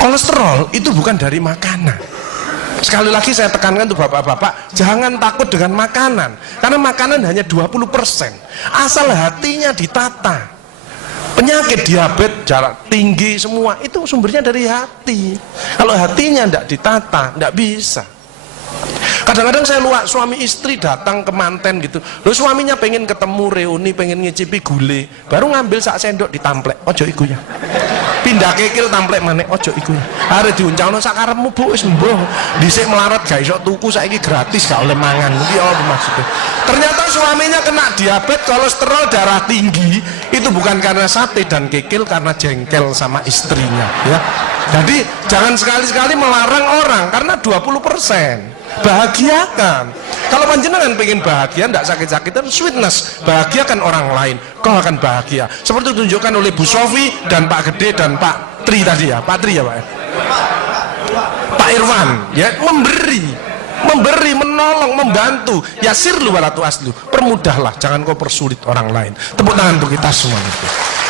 Kolesterol itu bukan dari makanan. Sekali lagi saya tekankan untuk bapak-bapak, jangan takut dengan makanan, karena makanan hanya 20%. Asal hatinya ditata. Penyakit diabetes, darah tinggi, semua itu sumbernya dari hati. Kalau hatinya tidak ditata, tidak bisa. Kadang-kadang saya lihat suami istri datang ke manten gitu, loh suaminya pengen ketemu reuni, pengen ngicipi gulai, baru ngambil sak sendok ditamplek, ojo iku ya. Pindah kekil tamplek maneh, ojo iku ya. Are diuncalno sak karepmu Bu, wis mbuh. Dhisik melarat gak iso tuku, saiki gratis gak oleh mangan. Iki apa maksudnya? Ternyata suaminya kena diabetes, kolesterol, darah tinggi, itu bukan karena sate dan kekil, karena jengkel sama istrinya ya. Jadi jangan sekali-sekali melarang orang, karena 20%. Bahagiakan. Kalau panjenengan pengen bahagia, tidak sakit-sakitan, sweetness, bahagiakan orang lain, kau akan bahagia. Seperti ditunjukkan oleh Bu Sofi dan Pak Gede dan Pak Tri tadi ya, Pak Tri ya Pak ya? Pak Irwan ya, memberi, menolong, membantu. Yasirlu walatu aslu, permudahlah, jangan kau persulit orang lain. Tepuk tangan untuk kita semua itu.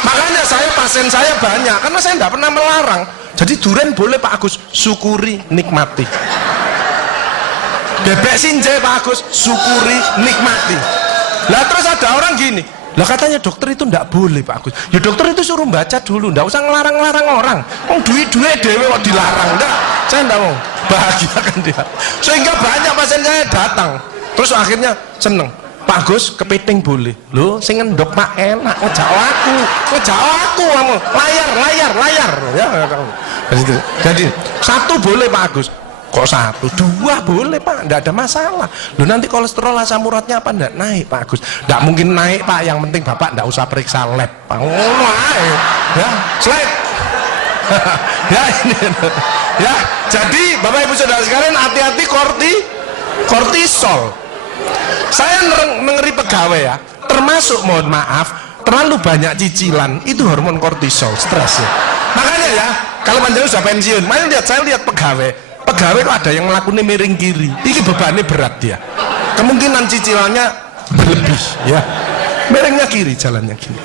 Makanya pasien saya banyak, karena saya tidak pernah melarang. Jadi durian boleh Pak Agus, syukuri, nikmati. Bebek sinjai Pak Agus, syukuri, nikmati. Lah terus ada orang gini, lah katanya dokter itu ndak boleh Pak Agus. Ya dokter itu suruh baca dulu, ndak usah ngelarang-larang orang. Duit-duit dewe kok dilarang, ndak. Saya ndak mau, bahagiakan dia. Sehingga banyak pasien saya datang, terus akhirnya seneng. Pak Agus, kepiting boleh. Loh, sing ngendok Pak enak, ngejak aku kamu. Layar. Ya, jadi satu boleh Pak Agus. Kok satu, dua boleh Pak, tidak ada masalah. Loh nanti kolesterol asam uratnya apa tidak naik Pak Agus? Tidak mungkin naik Pak, yang penting Bapak tidak usah periksa lab Pak. Ya, slide. Ya ini. Ya, jadi Bapak Ibu Saudara sekalian, hati-hati kortisol. Saya mengeri pegawai ya, termasuk mohon maaf, terlalu banyak cicilan, itu hormon kortisol, stres ya. Makanya ya, kalau panjenengan sudah pensiun, saya lihat pegawai kok ada yang melakukannya miring kiri, ini bebannya berat dia, kemungkinan cicilannya berlebih ya, miringnya kiri, jalannya kiri.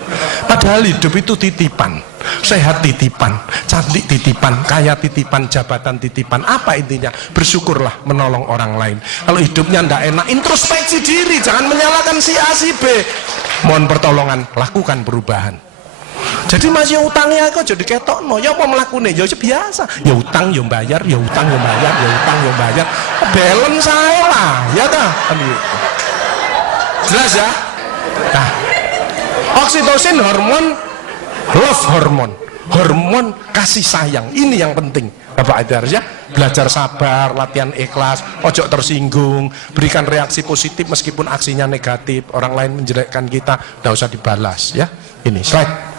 Padahal hidup itu titipan, sehat titipan, cantik titipan, kaya titipan, jabatan titipan. Apa intinya? Bersyukurlah, menolong orang lain. Kalau hidupnya ndak enak, introspeksi diri, jangan menyalahkan si A si B, mohon pertolongan, lakukan perubahan. Jadi masih utangnya kok jadi ketok no, ya apa melakukannya, ya biasa, ya utang ya bayar, ya utang ya bayar, ya utang ya bayar, balance saya lah, ya dah, jelas ya. Nah, oksitosin hormon love hormon kasih sayang, ini yang penting Bapak Ibu ya. Belajar sabar, latihan ikhlas, ojo tersinggung, berikan reaksi positif meskipun aksinya negatif, orang lain menjelekkan kita, tidak usah dibalas ya. Ini slide.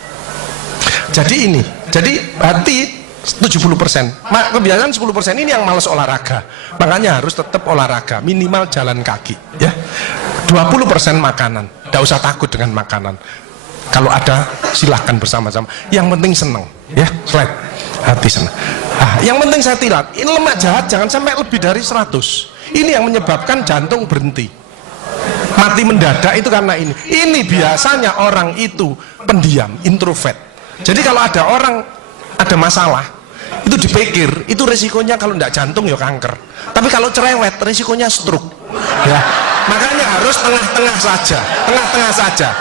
Jadi hati 70%, kebiasaan 10% ini yang malas olahraga, makanya harus tetap olahraga, minimal jalan kaki ya. 20% makanan, tidak usah takut dengan makanan, kalau ada silahkan bersama-sama, yang penting senang ya. Slide. Hati senang. Yang penting saya tilat, ini lemak jahat jangan sampai lebih dari 100, ini yang menyebabkan jantung berhenti, mati mendadak itu karena ini biasanya orang itu pendiam, introvert. Jadi kalau ada orang ada masalah, itu dipikir, itu resikonya kalau tidak jantung ya kanker, tapi kalau cerewet resikonya stroke ya. Makanya harus tengah-tengah saja.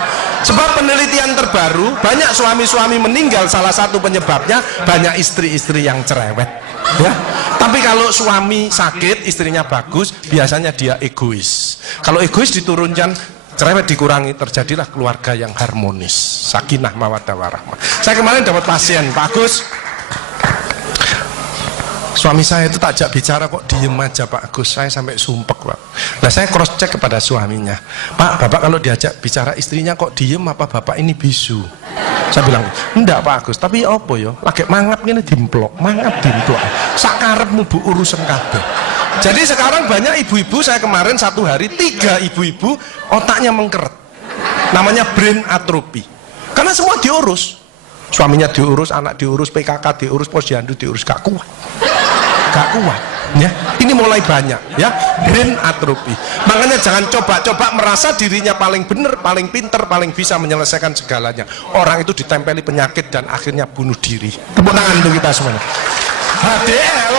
Sebab penelitian terbaru, banyak suami-suami meninggal, salah satu penyebabnya banyak istri-istri yang cerewet ya. Tapi kalau suami sakit, istrinya bagus, biasanya dia egois. Kalau egois diturunkan, cerewet dikurangi, terjadilah keluarga yang harmonis, sakinah mawaddah warahmah. Saya kemarin dapat pasien, Pak Agus, suami saya itu tak ajak bicara kok diem aja Pak Agus, saya sampai sumpek Pak. Nah saya cross check kepada suaminya, Pak, Bapak kalau diajak bicara istrinya kok diem, apa Bapak ini bisu? Saya bilang, enggak Pak Agus, tapi apa ya, lagi mangap ini dimplok, sakarepmu Bu urusan kabeh. Jadi sekarang banyak ibu-ibu, saya kemarin satu hari 3 ibu-ibu otaknya mengkeret, namanya brain atrophy, karena semua diurus, suaminya diurus, anak diurus, PKK diurus, posyandu diurus, gak kuat ya. Ini mulai banyak ya, brain atrophy. Makanya jangan coba-coba merasa dirinya paling benar, paling pinter, paling bisa menyelesaikan segalanya. Orang itu ditempeli penyakit dan akhirnya bunuh diri. Tepuk tangan untuk kita semuanya. HDL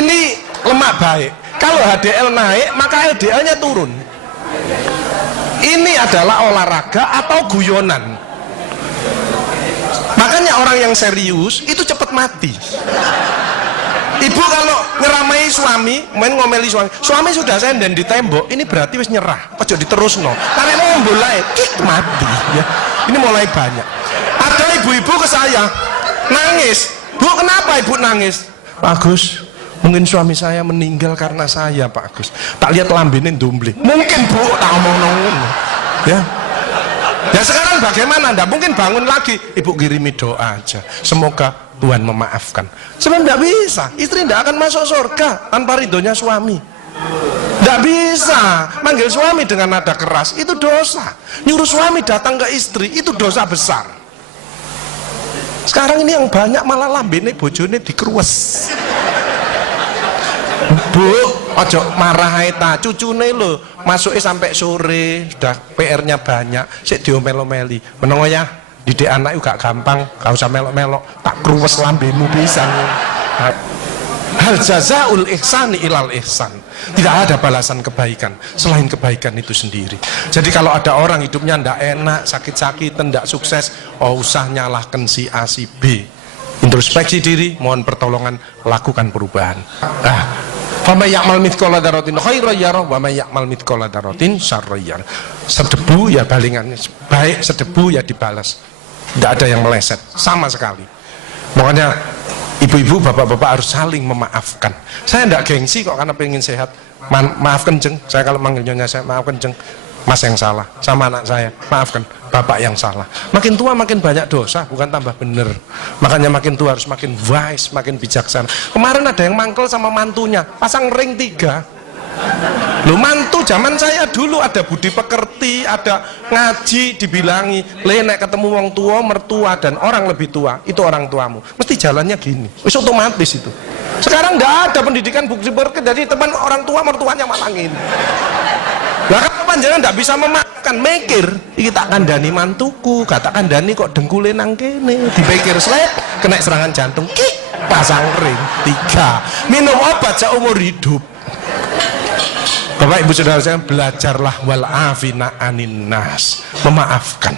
ini lemak baik. Kalau HDL naik maka LDL-nya turun. Ini adalah olahraga atau guyonan. Makanya orang yang serius itu cepat mati. Ibu kalau ngeramai suami, main ngomeli suami sudah senden di tembok, ini berarti wis nyerah, ojo diterusno. Karena mau mulai kik mati ya. Ini mulai banyak. Ada ibu-ibu ke saya nangis, Bu kenapa ibu nangis? Pak Agus, mungkin suami saya meninggal karena saya Pak Agus. Tak lihat lambene ndumbling. Mungkin Bu, tak ngomong ya. Ya sekarang bagaimana? Nggak mungkin bangun lagi. Ibu kirimi doa aja. Semoga Tuhan memaafkan. Sebenarnya nggak bisa. Istri nggak akan masuk surga tanpa ridhonya suami. Nggak bisa. Manggil suami dengan nada keras itu dosa. Nyuruh suami datang ke istri itu dosa besar. Sekarang ini yang banyak malah lambene bojone dikeruwes. Bu, ojo marah ta, cucune lho, masuke sampai sore, sudah PR-nya banyak, sik diomel-omeli. Menengo ya, didik anak juga gampang, gak usah melok-melok, tak kruwes lambemu pisan. Hal jazaul ihsani ilal ihsan. Tidak ada balasan kebaikan selain kebaikan itu sendiri. Jadi kalau ada orang hidupnya ndak enak, sakit-sakitan, ndak sukses, oh usah nyalahkan si A si B. Introspeksi diri, mohon pertolongan, lakukan perubahan. Faman ya'mal mithqala dzarratin khairan yarah wa man ya'mal mithqala dzarratin syarran yarah. Sedebu ya balingannya, baik sedebu ya dibalas. Tidak ada yang meleset sama sekali. Makanya ibu-ibu, bapak-bapak harus saling memaafkan. Saya tidak gengsi kok karena pengen sehat. Maafkan jeng, saya kalau manggil nyonya saya maafkan jeng. Mas yang salah, sama anak saya maafkan, bapak yang salah. Makin tua makin banyak dosa, bukan tambah bener. Makanya makin tua harus makin wise, makin bijaksana. Kemarin ada yang mangkel sama mantunya, pasang ring 3. Loh, mantu zaman saya dulu ada budi pekerti, ada ngaji, dibilangi nek ketemu wong tua, mertua dan orang lebih tua, itu orang tuamu, mesti jalannya gini, wis otomatis itu. Sekarang nggak ada pendidikan budi pekerti, jadi teman orang tua mertuanya malah ngene. Lah kan panjenengan ndak bisa memaafkan, mikir iki tak kandhani mantuku, gak tak kandhani kok dengkule nang kene, dipikir slep kena serangan jantung, kik pasang ring 3, minum obat seumur hidup. Bapak Ibu Saudara saya, belajarlah wal afina anin nas, memaafkan.